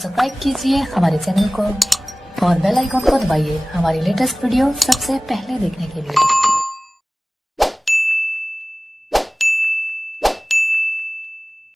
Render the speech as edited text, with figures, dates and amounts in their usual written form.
Subscribe कीजिए हमारे channel को और बेल आइकन को दबाइए हमारी लेटेस्ट वीडियो सबसे पहले देखने के लिए।